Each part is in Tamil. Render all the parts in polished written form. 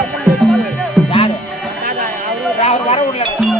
யாரு அவர் வர விடல.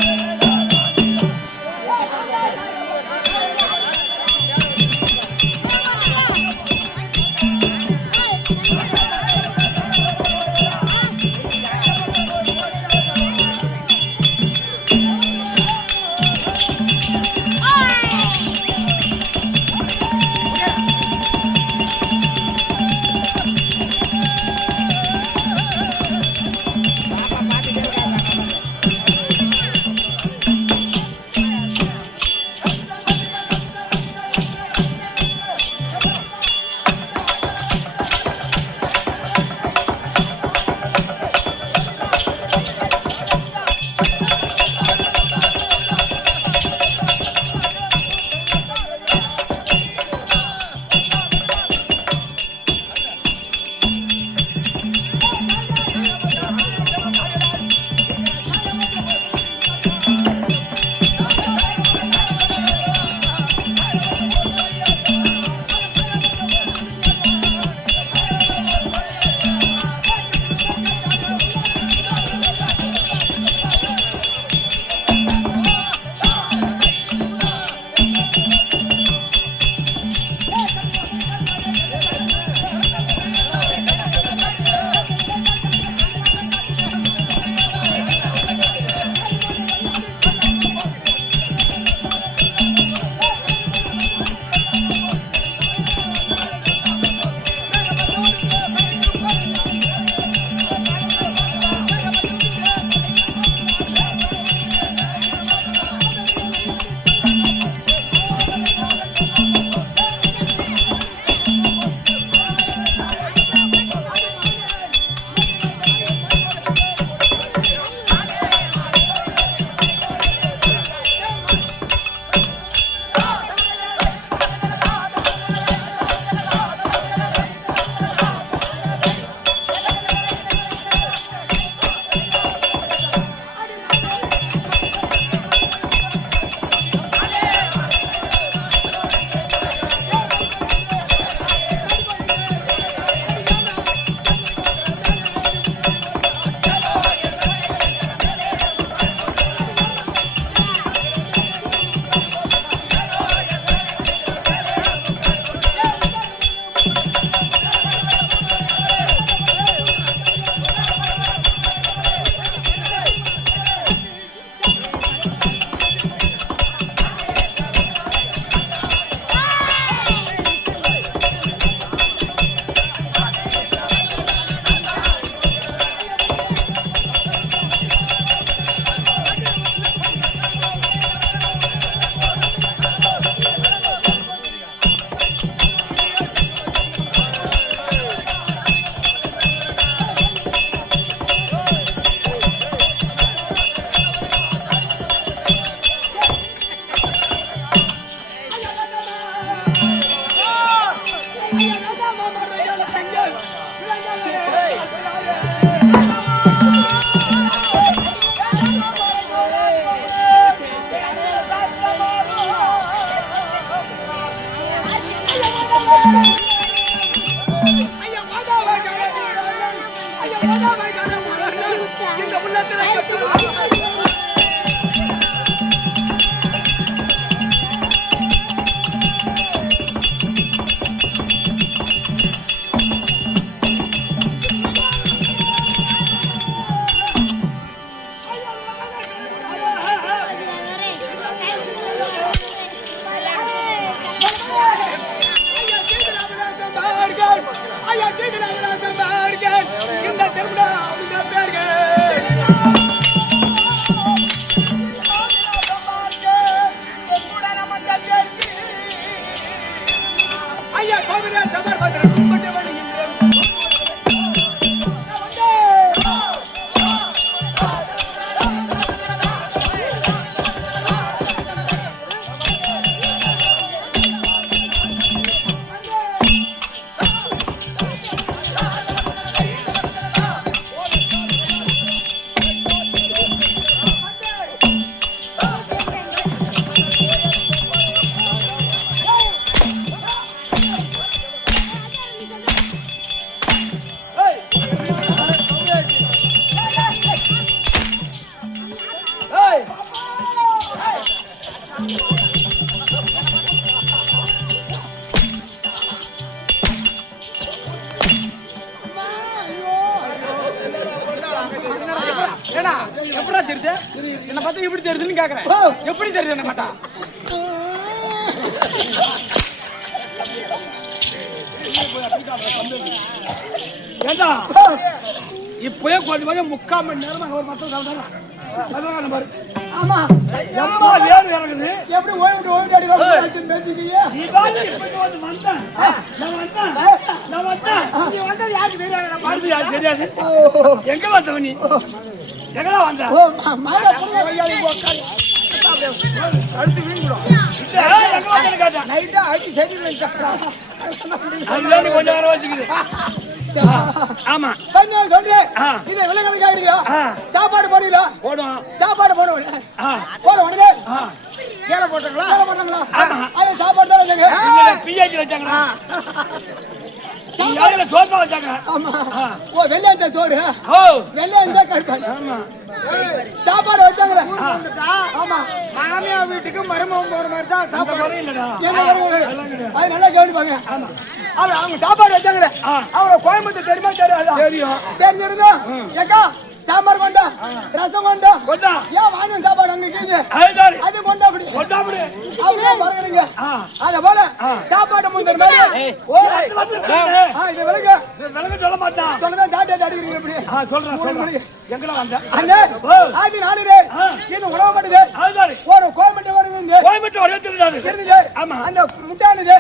ஏடா எப்படா தெரியுது என்ன பார்த்தா எப்படி தெரியுதுன்னு கேக்குறேன் எப்படி தெரியுது என்ன பார்த்தா ஏண்டா இப்பவே கொஞ்சம் 3/4 மணி நேரமா ஒரு மொத்தம் சாப்பிட்டாங்க பாரு ஆமா எம்மா வேறு இறங்குது எப்படி ஓடி அடி பேசிட்டீங்க நீ வாங்க இப்ப வந்து வந்தேன் நான் வந்தேன் நீ வந்தது யாருக்கு தெரியாது வருது யாருக்கு தெரியாது எங்க வந்தவ நீ எங்கடா வந்த ஓ மாட புள்ள கையால உட்காரு அடுத்து வீங்கிடும் எங்க வந்தேன்னு கேட்டேன் நைட்டா அடிச்சு சரியில்லை அதுல நீ கொஞ்சம் நேரம் வச்சுக்குது ஆமா கொஞ்சம் சொல்லு இது விலகலுக்கு ஆயிடுயா சாப்பாடு போடுறீங்களா போடும் சாப்பாடு போடுவோம் போட உடனே கீழே போட்டாங்களா அது சாப்பாடு தான் வச்சாங்க பிஹெச் வச்சாங்களா யாரையில சோறு வச்சாங்க ஆமா ஓ வெள்ளையஞ்சா சோறு ஓ வெள்ளையஞ்சா கருப்பாங்க ஆமா சாப்பாடு வச்சாங்களே ஆமா மாமியா வீட்டுக்கு மருமகன் போற மாதிரி தான் சாப்பாடு இல்லடா என்ன அது நல்லா கவனிப்பாங்க அவங்க சாப்பாடு வச்சாங்களே அவங்க கோயம்புத்தூர் தெரியுமா தெரியாதா தெரியும் தெரிஞ்சிருந்தா ஏக்கா சாம்பார் கொண்டா ரசம் கொண்டா கொண்டா ஏன் வாங்க சாப்பாடு அங்க இருக்குது அதுதான் அது கொண்டா அப்படி கொண்டாபடி அவங்க பாருங்க அத போல சாப்பாடு முந்தர் மாதிரி ஓ வந்து இது விலங்க சொல்ல மாட்டான் சொல்லதா ஜாட்டே அடிக்கிறீங்க இப்படி சொல்றேன் எங்கடா வந்த அண்ணே ஆதி நாளிலே இது உணவு பண்ணுது அதுதான் ஒரு கோயம்பேடு வருது கோயம்பேடு வரது தெரியுது ஆமா அந்த முட்டானது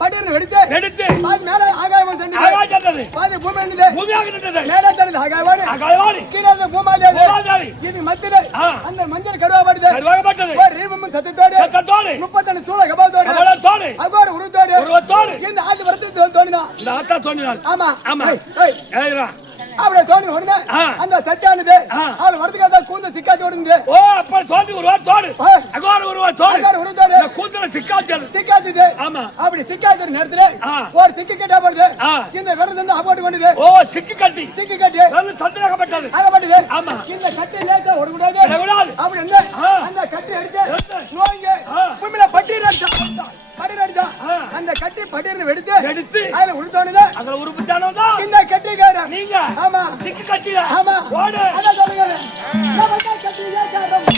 பட்டிருந்து எடுத்து பாதி மேல ஆகாயம் சென்றது ஆகாயம் சென்றது பாதி பூமி நின்றது பூமியாக நின்றது மேல சென்றது ஆகாயவாணி கீழே அந்த பூமாதேவி இது மத்தியில அந்த மஞ்சள் கருவாப்படுது ஒரு ரீபம் சத்தத்தோடு 31 சூள கபாலத்தோடு அகோர உருவத்தோடு இந்த ஆதி வரத்து தோணினா இந்த ஆத்தா தோணினாள் ஆமா ஆமா ஏய்டா அப்படியே தோணி உடனே அந்த சத்தியானது அவள் வரதுக்காக கூந்த சிக்காச்சோடு இருந்து ஓ அப்ப தோண்டி தோடு அகோர உருவத்தோடு கூந்தல சிக்காச்சது ஆமா அப்படி சிக்காச்ச நேரத்துல ஒரு சிக்கி கட்டா போடுது இந்த விரது வந்து அபோட்டு பண்ணுது ஓ சிக்கி கட்டி விரது தண்டகப்பட்டது ஆமா இந்த கட்டி லேசா ஓடக்கூடாது அப்படி வந்து அந்த கட்டி எடுத்து நோய்ங்க பூமியில பட்டிரடிச்சா அந்த கட்டி பட்டிருந்து எடுத்து அதுல உளுத்தோனது அதுல உருப்பிச்சானோதா இந்த கட்டிக்கார நீங்க ஆமா சிக்கி கட்டில ஆமா ஓடு அத சொல்லுங்க நம்ம கட்டி ஏகாரம்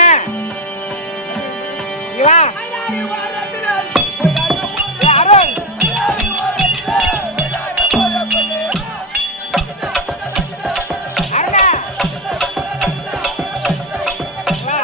அண்ணே இங்க வா அருண் அருணா வா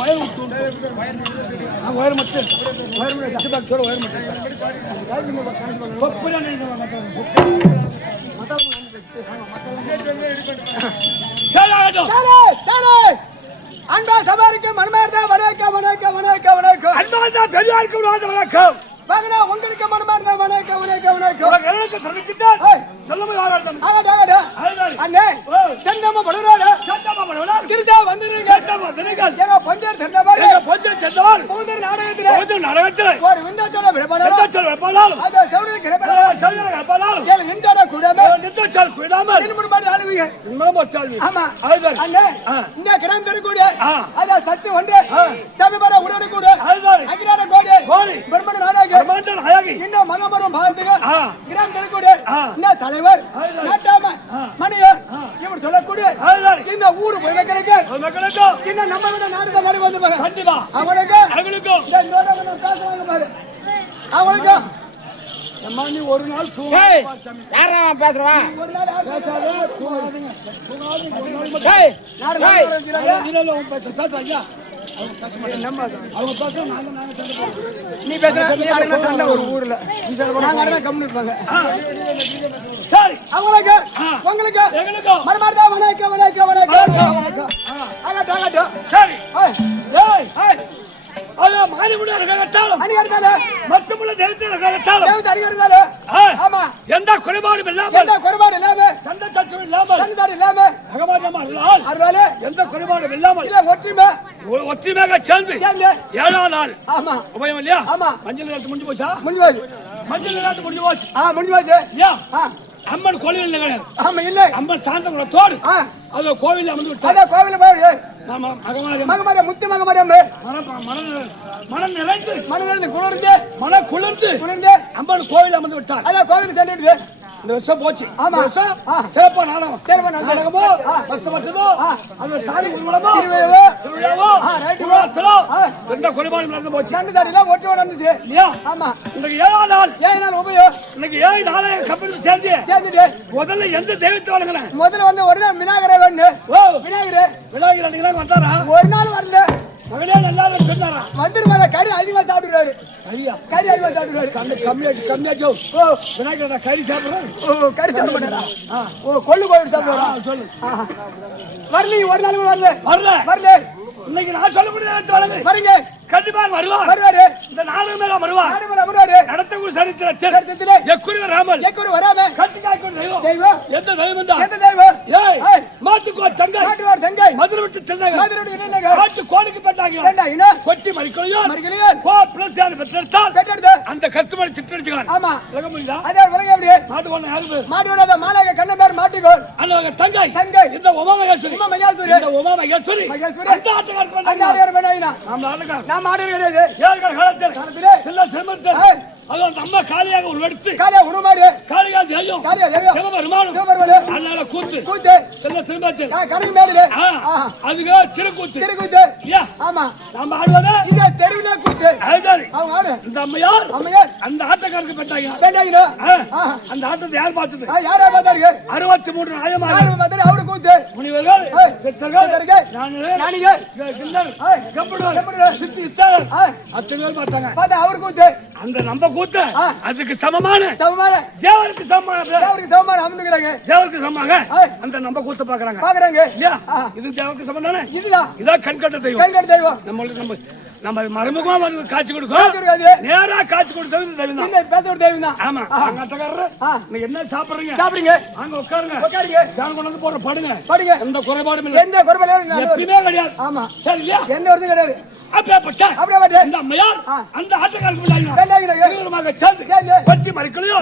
ஒயர் மட்டும் ஒயர் மட்டும் அன்பா சபாரிக்கு மனமார்ந்த வணக்கம் வணக்கம் வணக்கம் வணக்கம் அன்பார்ந்த பெரியாருக்கு வணக்கம் வாங்கடா உங்களுக்கு மனமார்ந்த வணக்கம் வணக்கம் வணக்கம் எனக்கு தெரிவித்தால் நல்லமை ஆகாதம் ஆகடா அண்ணே செந்தம படுறாடா சத்தமா பண்ணுவா திருதா வந்துருங்க சத்தமா வந்துருங்க ஏங்க பஞ்சர் தந்தவாரு எங்க பஞ்சர் செந்தவார் மூந்தர் நாடகத்துல ஒரு விந்தாச்சல விடப்படலாம் விந்தாச்சல விடப்படலாம் அத சவுடி கிளப்படலாம் சவுடி கிளப்படலாம் ஏல நின்றட கூடாம நின்றச்சால் கூடாம இன்னும் மாதிரி ஆளுவீங்க இன்னும் மச்சால் ஆமா அதுதான் அண்ணே இந்த கிராம் தெருக்கூட அத சத்து வந்து சமீபர உடனே கூட அதுதான் அகிராட கோடி கோடி பிரம்மண நாடக பிரம்மண நாயகி இன்னும் மகமரம் பாத்துங்க கிராம் தெருக்கூட இன்ன தலைவர் நாட்டாம மணிய இவர் சொல்லக்கூடிய இந்த ஊரு மக்களுக்கு இன்னும் நம்ம விட நாடு தான் வந்து பாரு கண்டிப்பா அவங்களுக்கு அவங்களுக்கு பாரு அவங்களுக்கு அம்மா நீ ஒரு நாள் யாரா பேசுறவா ஒரு நாள் பேசாத தூங்காதீங்க டேய் நீ பேசுற நீ சண்டை ஒரு ஊர்ல நாங்க கம்முன்னு இருப்பாங்க சரி அவங்களுக்கு உங்களுக்கு மனமார்ந்த வணக்கம் வணக்கம் வணக்கம் வணக்கம் ஆகட்டும் ஆகட்டும் சரி ஏய் அது மாறி முடியாதாலும் அணி இருந்தால மத்தமுள்ள தேவதாலும் தேவதை அணி இருந்தால ஆமா எந்த குறைபாடும் இல்லாமல் எந்த குறைபாடும் இல்லாம சண்டை சச்சரவு இல்லாமல் சண்டை இல்லாம அகமாதமா அருளால் அருளால எந்த குறைபாடும் இல்லாமல் இல்ல ஒற்றுமையாக சேர்ந்து 7ஆம் நாள் ஆமா உபயம் இல்லையா ஆமா மஞ்சள் நேரத்து முடிஞ்சு போச்சா முடிஞ்சு போச்சு மஞ்சள் நேரத்து முடிஞ்சு போச்சு முடிஞ்சு போச்சு இல்லையா அம்மன் கோவில் இல்லை கிடையாது ஆமா இல்ல அம்மன் சாந்தகுல தோடு அது கோவில் அமர்ந்து விட்டு அத கோவில் போய் மகமாரி முத்து மகமாரி மனம் நிறைந்து குளிர்ந்து அம்மன் கோவில் அமர்ந்து விட்டார் அத கோவில் சென்றுட்டு இந்த வருஷம் போச்சு ஆமா சிறப்பா நாடகமோ பக்தமோ அது சாமி ஊர்வலமோ திருவிழாவோ எந்த குறைபாடும் நடந்து போச்சு சண்டை தாடிலாம் ஒட்டி நடந்துச்சு இல்லையா ஆமா இன்னைக்கு 7ஆம் நாள் உபயோகம் இன்னைக்கு 7 நாளே கம்பெனி சேர்ந்துட்டு முதல்ல எந்த தெய்வத்தை வணங்கினேன் முதல்ல வந்து ஒரு நாள் விநாயகரை வேண்டு விநாயகர் அன்னைக்கு வந்தாரா ஒரு நாள் வரல மகனே நல்லா சொன்னாரா வந்துருவாங்க கறி அதிகமா சாப்பிடுறாரு ஐயா கறி அதிகமா சாப்பிடுறாரு கம்மியாச்சு விநாயகர் கறி சாப்பிடுறாரு கறி சாப்பிட மாட்டாரா கொள்ளு கோயில் சாப்பிடுறா சொல்லு வரல ஒரு நாள் வரல இன்னைக்கு நான் சொல்லக்கூடிய வரீங்க கண்டிப்பாக வருவாரு இந்த நாடகம் மேல வருவாரு நடத்தக்கூடிய சரித்திரத்தில் எக்குரு வராம கட்டிக்காய்க்கும் தெய்வம் எந்த தெய்வம் ஏய் மாட்டுக்கோ தங்கை மதுரை விட்டு தில்லை மாட்டு கோடிக்கு பெற்றாங்க கொட்டி மறிக்கலையும் கோ பிளஸ் பெற்றெடுத்தால் அந்த கத்துமணி சித்தடிச்சுக்கான் ஆமா உலக முடியுதா அதே உலகம் எப்படி மாட்டு கொண்டு யாரு மாட்டுவோட மாலாக கண்ணன் பேர் மாட்டுக்கோள் அந்த தங்கை இந்த உமா மகேஸ்வரி இந்த உமா மகேஸ்வரி அந்த ஆட்டக்காரர் அந்த ஆட்டக்காரர் வேணா நம்ம ஆட்டக்காரர் நான் மாடு கிடையாது ஏழ்கள் காலத்தில் சில்ல செமர்த்த அது அந்த அம்மா காளியாக உருவெடுத்து உருமாறு காளிகா தெய்வம் காளிகா தெய்வம் சிவபெருமானும் அதனால கூத்து திரும்ப கடைக்கு மேலே அதுக்கு திருக்கூத்து ஆமா நம்ம ஆடுவதா இங்க தெருவிலே கூத்து அதுதான் அவங்க ஆடு இந்த அம்மையார் அந்த ஆட்டக்காரருக்கு பெற்றாங்க அந்த ஆட்டத்தை யார் பார்த்தது யாரா பார்த்தாரு 63 நாயமார் பார்த்தாரு அவரு கூத்து முனிவர்கள் சித்தர்கள் ஞானிகள் கிண்ணர் கம்புடர் சித்தி இத்தார் அத்தனை பேர் பார்த்தாங்க பார்த்தா அவரு கூத்து அந்த நம்ம கூத்து அதுக்கு சமமான தேவருக்கு சமமான அமர்ந்துக்கிறாங்க தேவருக்கு சமமாக அந்த நம்ம கூத்து பாக்குறாங்க இல்லையா இது தேவருக்கு சமம் தானே இதான் கண்கட்ட தெய்வம் நம்ம மறைமுகமா வந்து காட்சி கொடுக்கும் நேரா காட்சி கொடுத்தது தெய்வம் தான் ஆமா அங்க அட்டக்காரர் என்ன சாப்பிடுறீங்க அங்க உட்காருங்க ஜான் கொண்டு வந்து போற படுங்க எந்த குறைபாடும் இல்லை எப்பயுமே கிடையாது ஆமா சரி இல்லையா எந்த வருஷம் கிடையாது அப்படியே இந்த அம்மையார் அந்த ஆட்டக்காரருக்கு சேர்ந்து பத்தி மறைக்கலையோ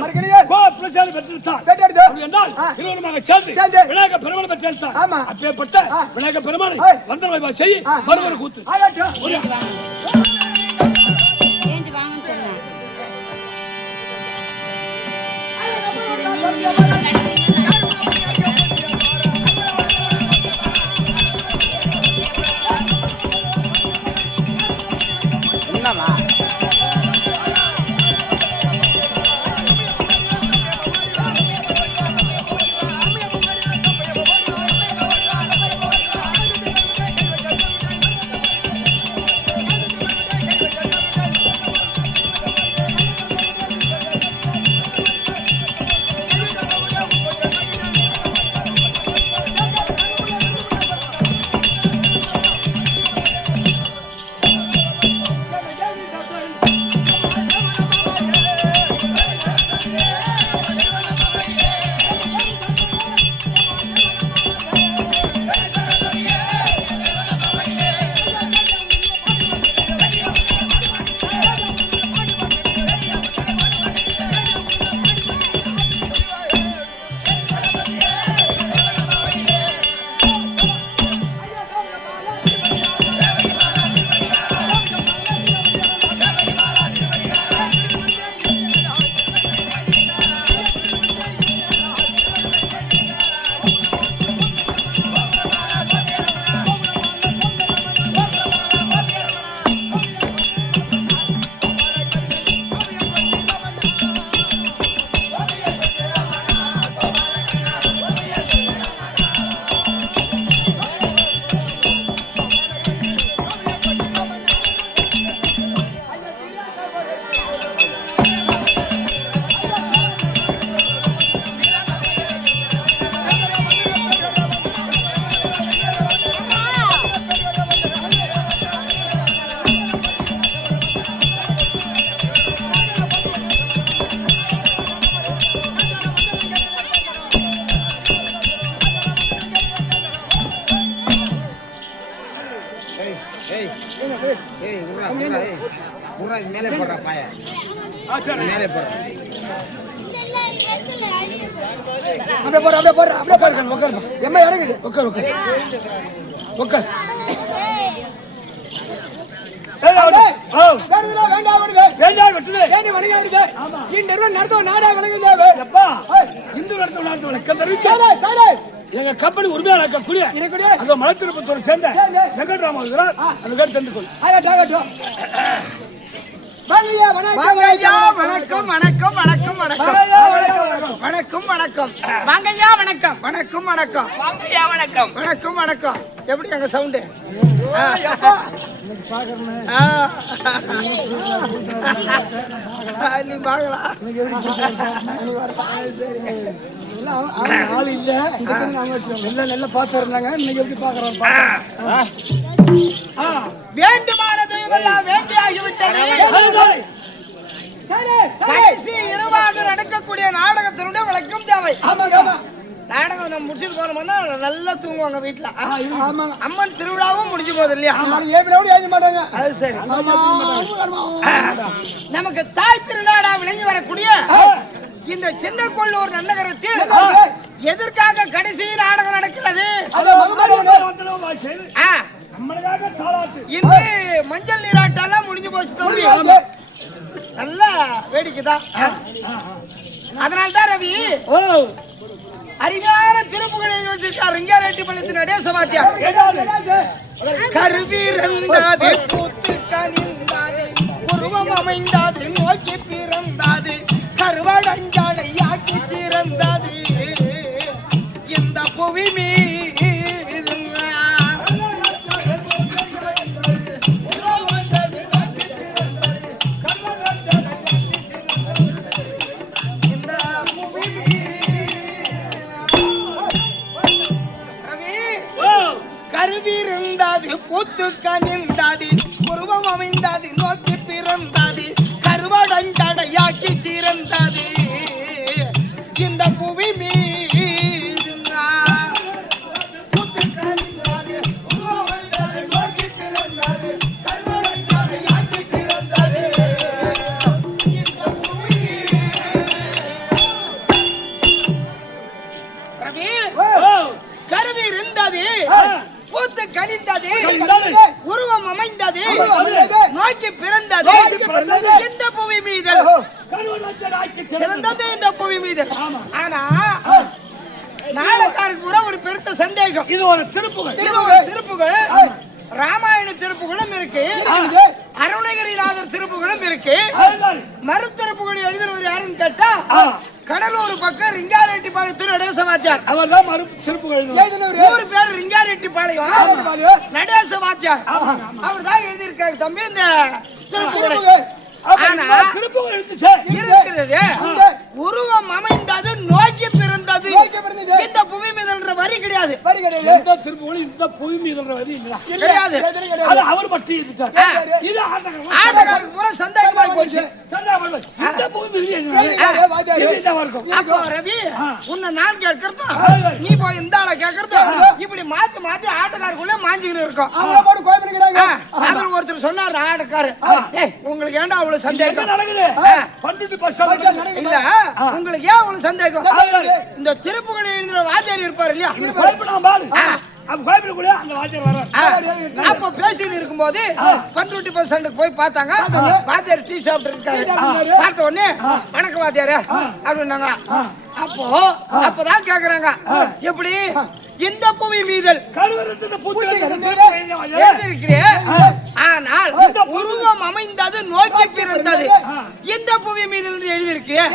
கோபுரத்தால் பெற்றெடுத்தார் என்றால் இருவருமாக சேர்ந்து விநாயக பெருமானை பெற்றெடுத்தார் அப்பேற்பட்ட விநாயக பெருமானை வந்தன வைபவ செய்ய மறுமறு கூத்து மேலே போடுற பாய மேலே போடுற அப்படியே போடுற எம்மா இடங்குது உட்கார் எங்க கம்பெனி உரிமையாளர் இருக்கக்கூடிய அந்த மலைத்திருப்பத்தோடு சேர்ந்த வெங்கட்ராமன் அந்த பேர் தெரிந்து கொள். வணக்கம் வணக்கம் வணக்கம் வணக்கம் வணக்கம் வணக்கம் வாங்கய்யா வணக்கம் வணக்கம் வணக்கம் வாங்கய்யா வணக்கம் வணக்கம் வணக்கம் எப்படி எங்க சவுண்டு நீ பாக்கலாம் ஆள் இல்ல நல்லா பார்த்து இருந்தாங்க இன்னைக்கு எப்படி பாக்குறாங்க வேண்டுமானது எல்லாம் வேண்டியாகிவிட்டது கடைசி இரவாக நடக்கக்கூடிய நாடகத்தினுடைய விளக்கம் தேவை நாடகம் நம்ம முடிச்சுட்டு போனோம்னா நல்லா தூங்குவாங்க வீட்டுல அம்மன் திருவிழாவும் முடிஞ்சு போகுது இல்லையா அது சரி நமக்கு தாய் திருநாடா விளங்கி வரக்கூடிய இந்த சின்ன கொள்ளூர் நன்னகரத்தில் எதற்காக கடைசி நாடகம் நடக்கிறது இன்று மஞ்சள் நீராட்டெல்லாம் முடிஞ்சு போச்சு தம்பி நல்ல வேடிக்கைதான். அதனால்தான் ரவி ஓ அருமையான திருப்புகளை எழுதியிருக்கார் ரிங்காரெட்டிப்பாளையத்தின் நடேசவாத்தியார். கருவிருந்தாது பூத்து கனிந்தாது உருவம் அமைந்தாது நோக்கி பிறந்தாது கருவடஞ்சாடையாக்கி சிறந்தாது இந்த புவி மீது கருவிருந்தாது பூத்து கனிந்தாது உருவம் அமைந்தாது நோக்கி பிறந்தாது கருவடஞ்சடையாக்கி சிறந்தாது இந்த புவி மீது பூத்து கனிந்தாது உருவம் அமைந்தாது நோக்கி பிறந்தாது கருவடஞ்சடையாக்கி சிறந்தாது இந்த புவி ரவி கருவி இருந்தது பூத்து கனிந்தது உருவம் அமைந்தது நோக்கி பிறந்தது இந்த புவி மீது சிறந்தது இந்த புவி மீது. ஆனா நாடகாருக்கு கூட ஒரு பெருத்த சந்தேகம். இது ஒரு திருப்புகள் ராமாயண திருப்புகளும் இருக்கு, அருணகிரிநாதர் திருப்புகளும் இருக்கு. மறுத்திருப்புகள் எழுதினவர் யாருன்னு கேட்டா கடலூர் பக்கம் ரிங்காரெட்டிப்பாளையத்தின் நடேசவாத்தியார். அவர்தான் மறுத்திருப்புகள். ஊர் பேர் ரிங்காரெட்டிப்பாளையம், நடேசவாத்தியார். அவர் தான் எழுதியிருக்காரு தம்பி இந்த திருப்புகளை. ஆனா திருப்புகள் எழுதிச்சு உருவம் அமைந்தது நோக்கி பிறந்தது இந்த புவி மீது வரி கிடையாது. இந்த திருப்புகள் இந்த புவி மீது வரி கிடையாது. அவர் பற்றி இது ஆட்டக்காரருக்கு பூரா சந்தேகமாய் போச்சு. இந்த புவி மீது அப்போ ரவி உன்னை நான் கேட்கறதும் நீ போய் இந்த ஆளை கேட்கறதும் இப்படி மாத்தி மாத்தி ஆட்டக்காரருக்குள்ள மாஞ்சிக்கிட்டு இருக்கோம். அதுல ஒருத்தர் சொன்னார் ஆட்டக்காரு, உங்களுக்கு ஏன்டா அவ்வளவு சந்தேகம் நடக்குது இல்ல, உங்களுக்கு ஏன் அவ்வளவு சந்தேகம்? இந்த திருப்புகளை எழுதுற வாத்தியார் இருப்பாரு இல்லையா, அப்ப பேசிட்டு இருக்கும்போது பண்ருட்டி பஸ் ஸ்டாண்டுக்கு போய் பார்த்தாங்க. வாத்தியார் டீ சாப்பிட்டு இருக்காரு. பார்த்த உடனே வணக்கம் வாத்தியாரு அப்படின்னாங்க. அப்பதான் கேக்குறாங்க, எப்படி இந்த புவி மீதல் ஆனால் உருவம் அமைந்தது நோக்கி பிறந்தது இந்த புவி மீதல் என்று எழுதியிருக்கிறேன்.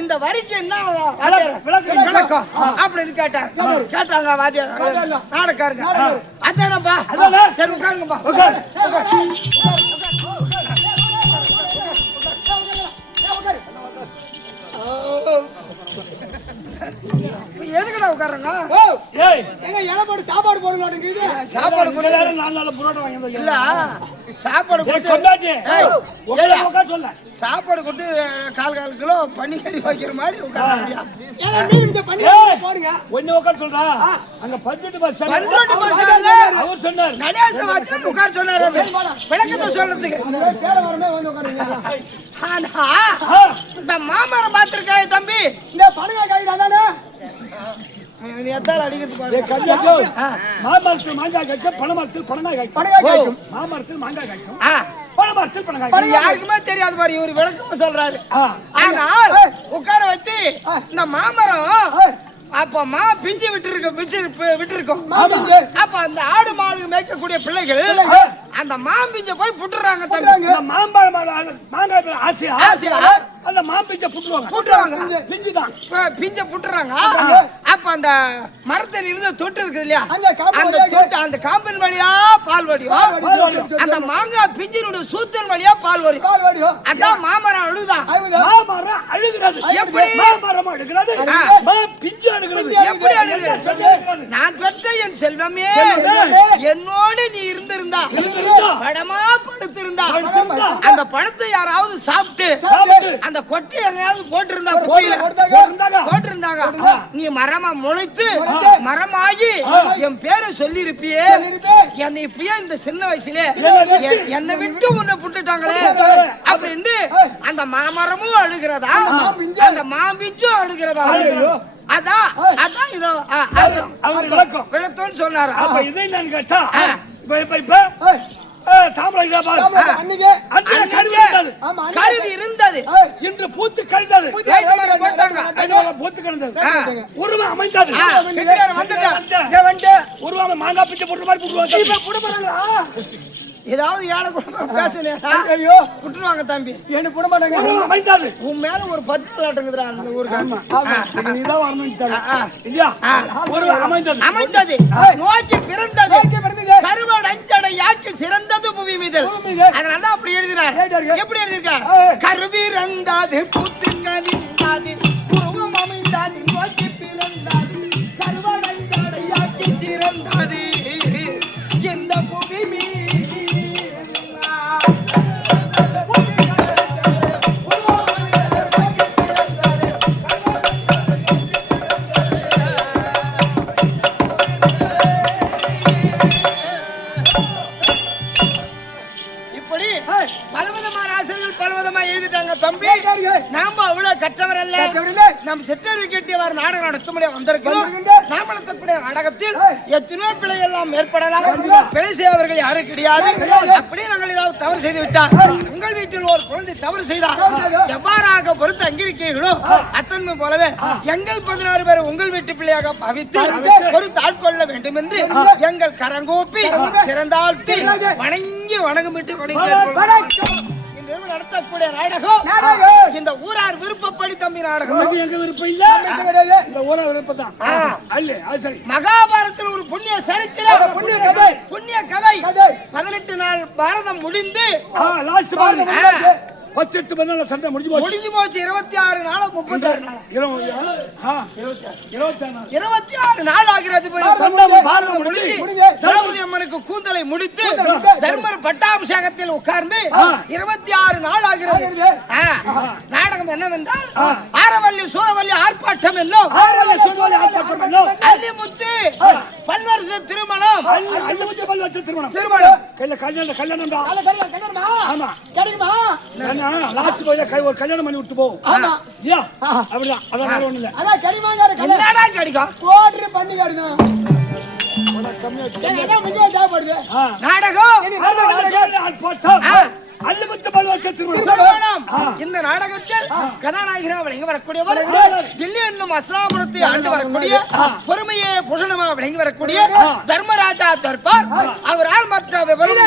இந்த வரிக்கு என்ன விளக்கம் அப்படின்னு கேட்டாங்க வாத்தியார் நாடகாருங்க. அதானப்பா, சரி உட்காருங்கப்பா. எதுக்குடா உட்காருங்க? சாப்பாடு போடுங்க. சாப்பாடு இல்ல, சாப்பாடு சாப்பாடு கொடுத்து 4 கிலோ பன்னிக்கறி வைக்கிற மாதிரி உட்காருங்க. அவர் சொன்னார் நடேச வாத்தியார் உட்கார சொன்னாரு விளக்கத்தை சொல்றதுக்கு. ஆனா இந்த மாமரம் பார்த்திருக்காய தம்பி, இந்த பனங்காய் தானே எத்தால அடிக்கிறது பாரு. மாமரத்து மாங்காய் காய்க்கும், பனமரத்து பனங்காய் காய்க்கும். மாமரத்து மாங்காய் காய்க்கும், பனமரத்து பனங்காய். யாருக்குமே தெரியாது பாரு, இவரு விளக்கம் சொல்றாரு. ஆனால் உட்கார வச்சு இந்த மாமரம் அப்ப பிஞ்சு விட்டுருக்கோம். அப்ப அந்த ஆடு மாடு மேய்க்கக்கூடிய பிள்ளைகள் அந்த மாம்பிஞ்ச போய் புட்டுறாங்க தம்பி. மாங்காய் ஆசையா அந்த மாம்பிஞ்ச புட்டுருவாங்க. பிஞ்ச புட்டுறாங்க. அப்ப அந்த மரத்தில் இருந்து தொட்டு இருக்குது இல்லையா, அந்த தொட்டு அந்த காம்பின் வழியா பால் வடியும். அந்த மாங்காய் பிஞ்சினுடைய சூத்தின் வழியா பால் வடியும். அதான் மாமரம் அழுதான். மாமரம் அழுகிறது. எப்படி மாமரம் அழுகிறது? பிஞ்சு அழுகிறது. எப்படி அழுகிறது? நான் பெற்ற என் செல்வமே, என்னோடு நீ இருந்திருந்தா படமா படுத்திருந்தா அந்த படத்தை யாராவது சாப்பிட்டு அந்த கொட்டி எங்கேயாவது போட்டிருந்தா கோயில போட்டிருந்தாங்க, நீ மரமா முளைத்து மரமாகி என் பேரை சொல்லி இருப்பியே. என்னை இப்பயே இந்த சின்ன வயசுல என்னை விட்டு உன்னை புட்டுட்டாங்களே அப்படின்னு அந்த மாமரமும் அழுகிறதா, அந்த மாம்பிஞ்சும் அழுகிறதா. அதான் இதோ விளக்கம்னு சொன்னாரு. அப்ப இதை நான் கேட்டா கருவி இருந்தது. இன்று பூத்து கழிந்தது லைட் மரம் போட்டாங்க. பூத்து கழிந்தது உருவம் அமைந்தது கெட்டியார் வந்துட்டான். உருவம் மாங்காய் பிச்சை போடுற மாதிரி போடுவாங்க இப்ப புடமாட்டாங்களா? ஏதாவது ஏழை குடும்பம் பேசுனேன் ஐயோ விட்டுருவாங்க தம்பி. என்ன புடமாட்டாங்க? உருவம் அமைந்தது உன் மேல ஒரு 10 லாட்டுங்குதுடா அந்த ஊருக்கு. நீதான் வரணும் இல்லையா உருவம் அமைந்தது அமைந்தது நோக்கி பிறந்தது கருவடஞ்சடை யாக்கி சிறந்தது புவி மீது. அதனாலதான் அப்படி எழுதினார். எப்படி எழுதியிருக்கார்? கருவிறந்தது பூத்து கனிந்தது உருவம் அமைந்தது நோக்கி பிறந்தது கருவடஞ்சடை யாக்கி சிறந்தது இந்த புவி மீது. இப்படி பலவிதமான ஆசிரியர்கள் பலவிதமா எழுதிட்டாங்க தம்பி. நாம அவ்வளவு கற்றவர் அல்ல. நம் சர்டிபிகேட் நாடகம் நடத்த முடியாது வந்திருக்கிறோம். நாம் நடத்தக்கூடிய நாடகத்தில் எத்தனையோ பிழை எல்லாம் ஏற்படலாம். பிழை செய்தவர்கள் யாரும் கிடையாது. அப்படியே நாங்கள் ஏதாவது தவறு செய்து விட்டார், உங்கள் வீட்டில் ஒரு குழந்தை தவறு செய்தார், எவ்வாறாக பொறுத்து அங்கிருக்கிறீர்களோ அத்தன்மை போலவே எங்கள் 16 பேர் உங்கள் வீட்டு பிள்ளையாக பாவித்து பொறுத்து ஆட்கொள்ள வேண்டும் என்று எங்கள் கரங்கூப்பி சிறந்தாழ்த்தி வணங்கி வணக்கமிட்டு நடத்தக்கூடிய நாடகம் இந்த ஊரார் விருப்பப்படி தம்பி நாடகம். எங்க விருப்பம் இல்ல, இந்த ஊரார் விருப்பம் தான். மகாபாரதத்தில் ஒரு புண்ணிய சரித்திரம், புண்ணிய கதை. 18 நாள் பாரதம் முடிந்து 18 நாள் சண்டை முடிஞ்சு போச்சு. 26 நாள் 36 நாள் 26 நாள் ஆகிறது. பாரதம் முடிஞ்சு திரௌபதி அம்மனுக்கு கூந்தலை முடித்து தர்மர் பட்டாபிஷேகத்தில் உட்கார்ந்து 26 நாள் ஆகிறது. நாடகம் என்னவென்றால் ஆரவல்லி சூரவல்லி ஆர்ப்பாட்டம் என்னும் அல்லிமுத்து பல்வருஷ திருமணம். திருமணம் கல்யாணம் ஆமா கிடைக்குமா? லாஸ்ட் போய் ஒரு கல்யாணம் பண்ணி விட்டு போகும். அப்படிதான். அதான் ஒண்ணு இல்ல. அதான் கிடைக்குமா? கிடைக்கும் கோட்ரு பண்ணி கிடைக்கும். நாடகம் அல்லிமுத்து பல்வர்க்க திருமணம். இந்த நாடகத்தில் கதாநாயகனாக விளங்கி வரக்கூடியவர் தில்லி என்னும் அஸ்லாபுரத்தை ஆண்டு வரக்கூடிய பொறுமையே பூஷணமாக விளங்கி வரக்கூடிய தர்மராஜா தர்பார். அவரால் மற்ற விவரம்